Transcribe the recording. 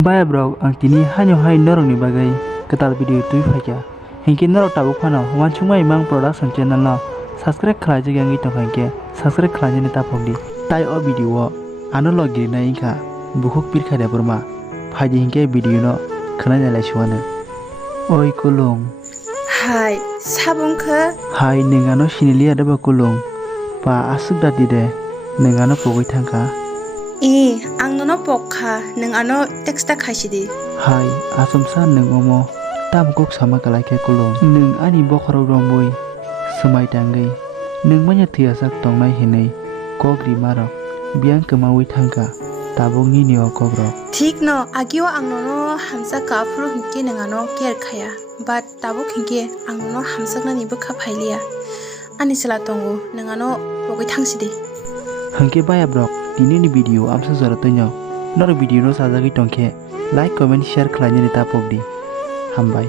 Bye bro, ang tini hanyo hai norong ni bagai ketal video tui fakia. Hingke norok tabuk phano wanchungmai mang production channel no subscribe khlai je gangi tong hingke subscribe khlai ni tapokdi. Tai o video ano logiri na ingka bukhuk pirkha de burma. Phaji hingke video no khana nalai suwana. Oi kulung. Hai, sabungkho. Hai ningano sinilia da ba kulung. Pa asuk dati de ningano pogoi thangka. Ang nono pokha neng ano teksta khaisidi. Hai, asumsa neng omo tabukok sama kalaike kulung. Neng ani bokhorok romboi semai tangai. Neng manya thiasak tongnai hinai kogri marok biang kemawi thangka tabuk ni o kogrok. Thik no agio ang nono hamsa kafru hingke neng ano care khaya. But tabuk hingke ang nono hamsak na nibu kha phailia. Ani sala tongo neng ano pogoi thangsidi. Hangke baya brok dini ni video amsa jaratonyo nor video no sajagi tongke like comment share khlaini tapokdi. Hambai.